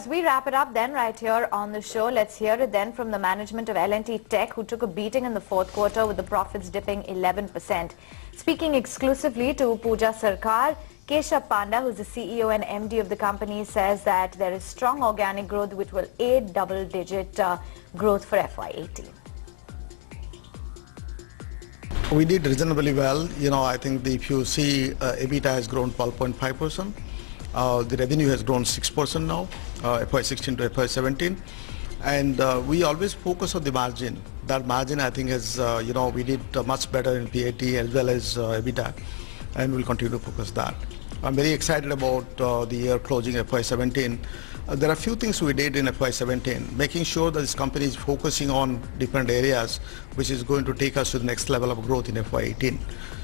As we wrap it up then right here on the show, let's hear it then from the management of L&T Tech, who took a beating in the fourth quarter with the profits dipping 11%. Speaking exclusively to Pooja Sarkar, Keshab Panda, who's the CEO and MD of the company, says that there is strong organic growth which will aid double-digit growth for FY18. We did reasonably well. I think if you see EBITDA has grown 12.5%. The revenue has grown 6% now, FY16 to FY17. And we always focus on the margin. That margin, I think, is, we did much better in PAT as well as EBITDA, and we'll continue to focus that. I'm very excited about the year closing FY17. There are a few things we did in FY17, making sure that this company is focusing on different areas, which is going to take us to the next level of growth in FY18.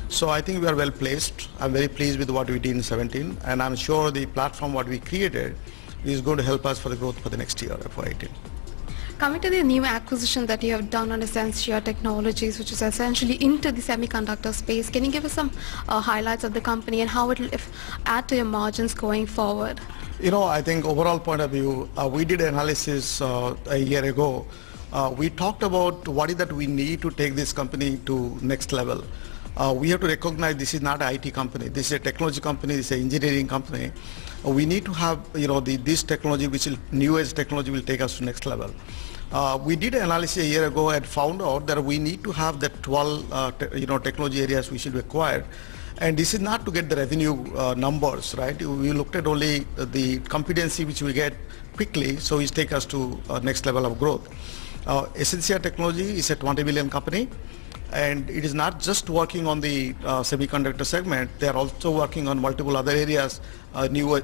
So I think we are well placed. I'm very pleased with what we did in 17, and I'm sure the platform what we created is going to help us for the growth for the next year, FY18. Coming to the new acquisition that you have done on L&T Technologies, which is essentially into the semiconductor space, can you give us some highlights of the company and how it will add to your margins going forward? I think overall point of view, we did analysis a year ago. We talked about what is that we need to take this company to next level. We have to recognize this is not an IT company. This is a technology company. This is an engineering company. We need to have, this technology, which is new age technology, will take us to next level. We did an analysis a year ago and found out that we need to have the 12, technology areas we should acquire. And this is not to get the revenue numbers, right? We looked at only the competency which we get quickly, so it take us to next level of growth. L&T Technology is a 20 billion company, and it is not just working on the semiconductor segment. They are also working on multiple other areas, new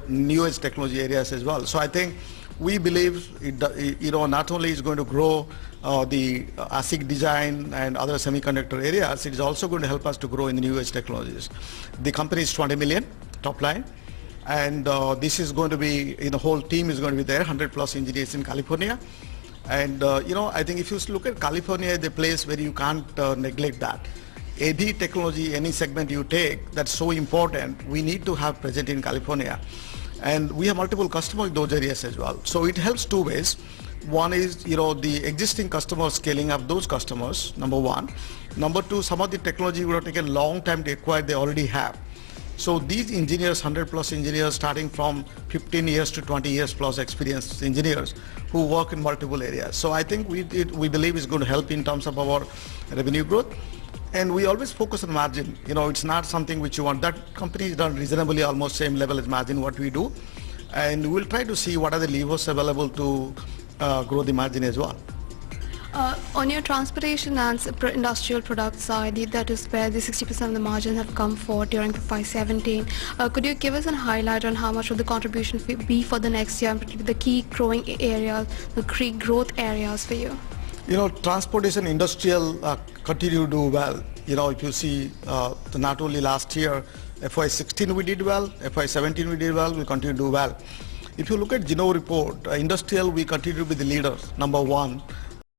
age technology areas as well. So I think we believe it, not only is going to grow the ASIC design and other semiconductor areas, it is also going to help us to grow in the new age technologies. The company is 20 million top line, and this is going to be, the whole team is going to be there, 100 plus engineers in California. And I think if you look at California, the place where you can't neglect that. AD technology, any segment you take, that's so important, we need to have present in California. And we have multiple customers in those areas as well. So it helps two ways. One is, the existing customers, scaling up those customers, number one. Number two, some of the technology would have taken a long time to acquire, they already have. So these engineers, 100 plus engineers, starting from 15 years to 20 years plus experienced engineers who work in multiple areas. So I think we believe it's going to help in terms of our revenue growth. And we always focus on margin. It's not something which you want. That company is done reasonably almost same level as margin what we do. And we'll try to see what are the levers available to grow the margin as well. On your transportation and industrial product side, that is where the 60% of the margins have come for during FY17. Could you give us a highlight on how much of the contribution be for the next year, and particularly the key growing areas, the key growth areas for you? Transportation industrial continue to do well. If you see not only last year, FY16 we did well, FY17 we did well, we continue to do well. If you look at Gino report, industrial, we continue to be the leader, number one.